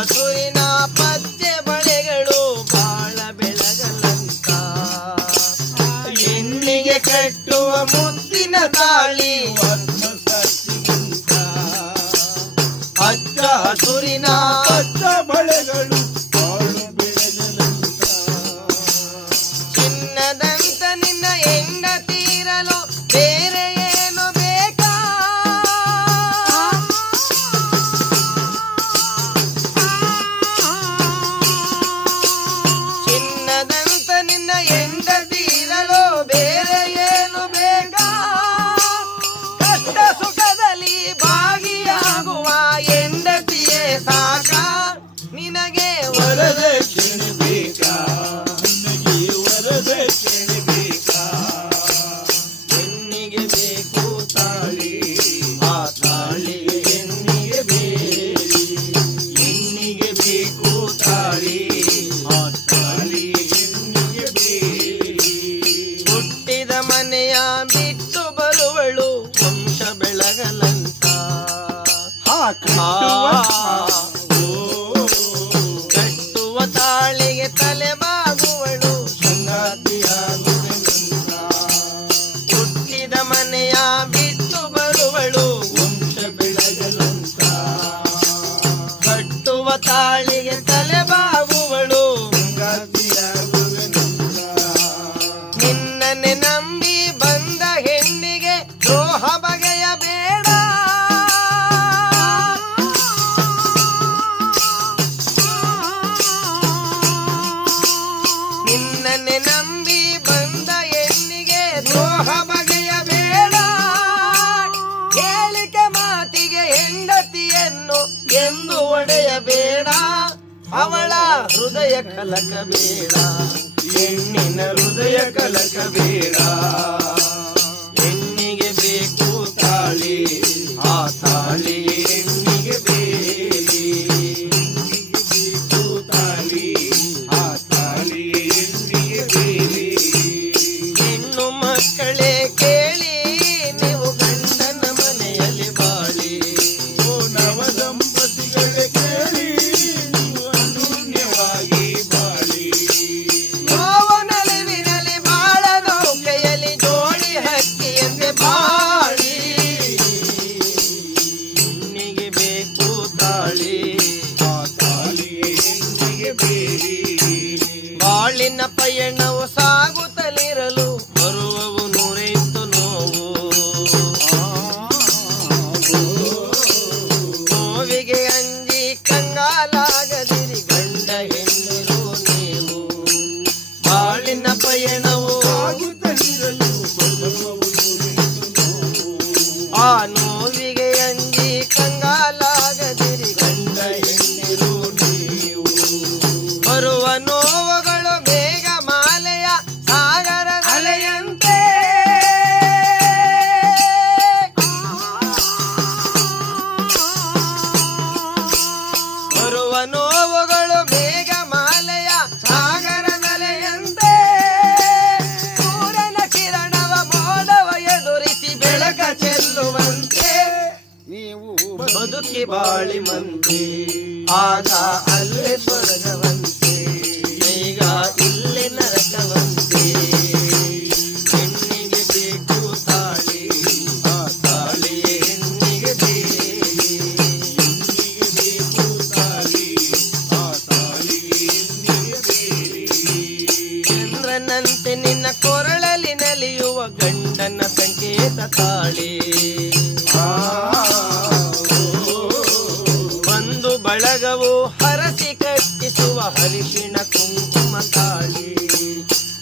ಹಸುರಿನ ಪಚ್ಚೆ ಬಳೆಗಳು ಬಾಳ ಬೆಳಗಲಂತ ಹೆಣ್ಣಿಗೆ ಕಟ್ಟುವ ಮುತ್ತಿನ ತಾಳಿ ಹಚ್ಚ ಹಸುರಿನ ಪಚ್ಚ ಬಳೆಗಳು ಚಿನ್ನದಂತ ನಿನ್ನ ಹೆಂಡತೀರಲು ಬೇರೆ ಏನು ಬೇಕಾ ಚಿನ್ನದಂತ ನಿನ್ನ ಹೆಂಡತೀರಲು ಬೇರೆ ಏನು ಬೇಕಾ ಕಷ್ಟ ಸುಖದಲ್ಲಿ ಭಾಗಿಯಾಗುವ ಹೆಂಡತಿಯೇ ಸಾಕ ನಿನಗೆ ವರದಕ್ಷಿಣೆ ಬೇಕಾ ನಿನಗೆ ವರದಕ್ಷಿಣೆ ಬೇಕಾ ಹೆಣ್ಣಿಗೆ ಬೇಕು ತಾಳಿ ಆ ತಾಳಿಗೆ ಹೆಣ್ಣಿಗೆ ಬೇಡಿ ಹೆಣ್ಣಿಗೆ ಬೇಕು ತಾಳಿ ಆ ತಾಳಿಗೆ ಹೆಣ್ಣಿಗೆ ಬೇಡಿ ಹುಟ್ಟಿದ ಮನೆಯ ಬಿಟ್ಟು ಬರುವಳು ವಂಶ ಬೆಳಗಲಂತ ಕಟ್ಟುವ ತಾಳಿಗೆ ತಲೆ ಬಾಗುವಳು ಸಂಗಾತಿಯಾಗುವೆನಂತ ಹುಟ್ಟಿದ ಮನೆಯ ಬಿಟ್ಟು ಬರುವಳು ವಂಶ ಬೆಳಗಲಂತ ಕಟ್ಟುವ ತಾಳಿಗೆ ತಲೆ ಬಾಗುವಳು ಸಂಗಾತಿಯಾಗುವೆನಂತ ನಿನ್ನನ್ನೇ ನಂಬಿ ಬಂದ ಹೆಣ್ಣಿಗೆ ದ್ರೋಹ ಬಗೆಯ ಬೇಡ ನಿನ್ನನ್ನೇ ನಂಬಿ ಬಂದ ಹೆಣ್ಣಿಗೆ ದ್ರೋಹ ಬಗೆಯ ಬೇಡ ಹೇಳಿಕೆ ಮಾತಿಗೆ ಹೆಂಡತಿಯನ್ನು ಎಂದು ಒಡೆಯಬೇಡ ಅವಳ ಹೃದಯ ಕಲಕಬೇಡ ಹೆಣ್ಣಿನ ಹೃದಯ ಕಲಕಬೇಡ ಹೆಣ್ಣಿಗೆ ಬೇಕು ತಾಳಿ ಆ ತಾಳಿ ಹೆಣ್ಣಿಗೆ ಬೇಡಿ ಹೆಣ್ಣಿಗೆ ಬೇಕು ತಾಳಿ ಆ ತಾಳಿ ಹೆಣ್ಣಿಗೆ ಬೇಡಿ ಹೆಣ್ಣು ಮಕ್ಕಳೇ ಕೇಳಿ ನೀವು ಗಂಡನ ಮನೆಯಲ್ಲಿ ಬಾಳಿ ಓ ನವದಂಪತಿಗಳೇ ಕೇಳಿ ನೀವು ಅನ್ಯೋನ್ಯವಾಗಿ ಬಾಳಿ ನೋವನಲಿವಿನಲ್ಲಿ ಬಾಳ ನೌಕೆಯಲ್ಲಿ ಜೋಡಿ ಹಕ್ಕಿಯಂತೆ ಬಾಳಿ ಹೆಣ್ಣಿಗೆ ಬೇಕು ತಾಳಿ ಆ ತಾಳಿ ಹೆಣ್ಣಿಗೆ ಬೇಡಿ ಬಾಳಿನ ಪಯಣವು ಸಾಗುತ್ತಲಿರಲು ಬರುವವು ನೂರೆಂಟು ನೋವು ನೋವಿಗೆ ಅಂಜಿ ಕಂಗಾಲಾಗದಿರಿ ಗಂಡ ಹೆಣ್ಣರು ನೀವು ಬಾಳಿನ ಪಯಣವು ಆಗುತ್ತಲಿರಲು ಬರುವವು ನೂರೆಂಟು ನೋವು. ಆ ನೋವಿಗೆ ಅಂಜಿ ಕಂಗಾಲಾಗದಿರಿ ಗಂಡ ಹೆಣ್ಣರು ನೀವು ಬರುವ ನೋವುಗಳು ಬೇಗ ಮಾಲೆಯ ಸಾಗರ ಅಲೆಯಂತೆ ಬರುವ ನೋವುಗಳು ಬೇಗ ಮಾಲೆಯ ಸಾಗರದಲೆಯಂತೆ ಸೂರ್ಯನ ಕಿರಣವ ಮೋಡವ ಎದುರಿಸಿ ಬೆಳಕ ಚೆಲ್ಲುವಂತೆ ನೀವು ಬದುಕಿ ಬಾಳಿ ಮಂತೆ ಆಗ ಅಲ್ಲೇ ಸ್ವರ್ಗವಂತೆ ಈಗ ಇಲ್ಲೇ ನರಕವಂತೆ ಹೆಣ್ಣಿಗೆ ಬೇಕು ತಾಳಿ ಆ ತಾಳಿ ಹೆಣ್ಣಿಗೆ ಬೇಡಿ ಹೆಣ್ಣಿಗೆ ಬೇಕು ತಾಳಿ ಆ ತಾಳಿ ಹೆಣ್ಣಿಗೆ ಬೇಡಿ ಚಂದ್ರನಂತೆ ನಿನ್ನ ಕೊರಳಲ್ಲಿ ನಲಿಯುವ ಗಂಡನ ಸಂಕೇತ ತಾಳಿ ಬಂದು ಬಳಗವು ಹರಸಿ ಕಟ್ಟಿಸುವ ಹರಿಶಿಣ ಕುಂಕುಮ ತಾಳಿ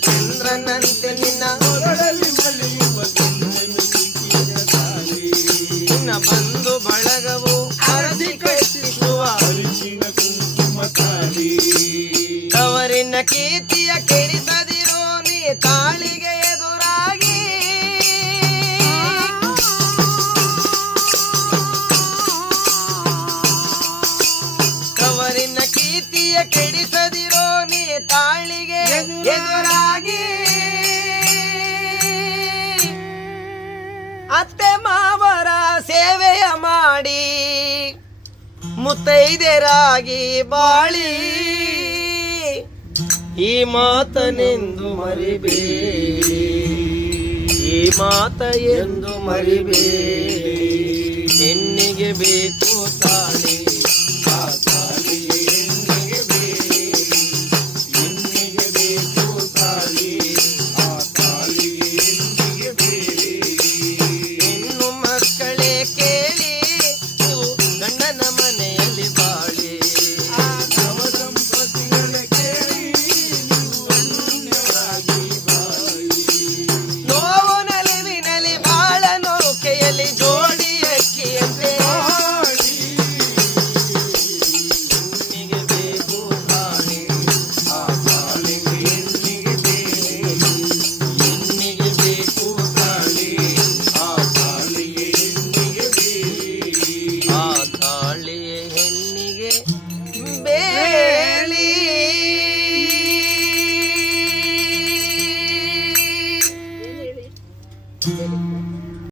ಚಂದ್ರನಂತೆ ನಿನ್ನ ಕೊರಳಲ್ಲಿ ನಲಿಯುವ ಗಂಡನ ಸಂಕೇತ ತಾಳಿ ನಿನ್ನ ಬಂದು ಬಳಗವು ಹರಸಿ ಕಟ್ಟಿಸುವ ಹರಿಶಿಣ ಕುಂಕುಮ ತಾಳಿ ತವರಿನ ಕೀರ್ತಿಯ ಕೆಡಿಸದಿರೋ ನೀ ತಾಳಿಗೆ ಎದುರಾಗಿ ತವರಿನ ಕೀರ್ತಿಯ ಕೆಡಿಸದಿರೋ ನೀ ತಾಳಿಗೆ ಎದುರಾಗಿ ಅತ್ತೆ ಮಾವರ ಸೇವೆಯ ಮಾಡಿ ಮುತ್ತೈದೆರಾಗಿ ಬಾಳಿ ಈ ಮಾತನೆಂದು ಮರಿಬೇಡಿ ಈ ಮಾತ ಎಂದು ಮರಿಬೇಡಿ ಹೆಣ್ಣಿಗೆ ಬೇಕು ತಾಳಿ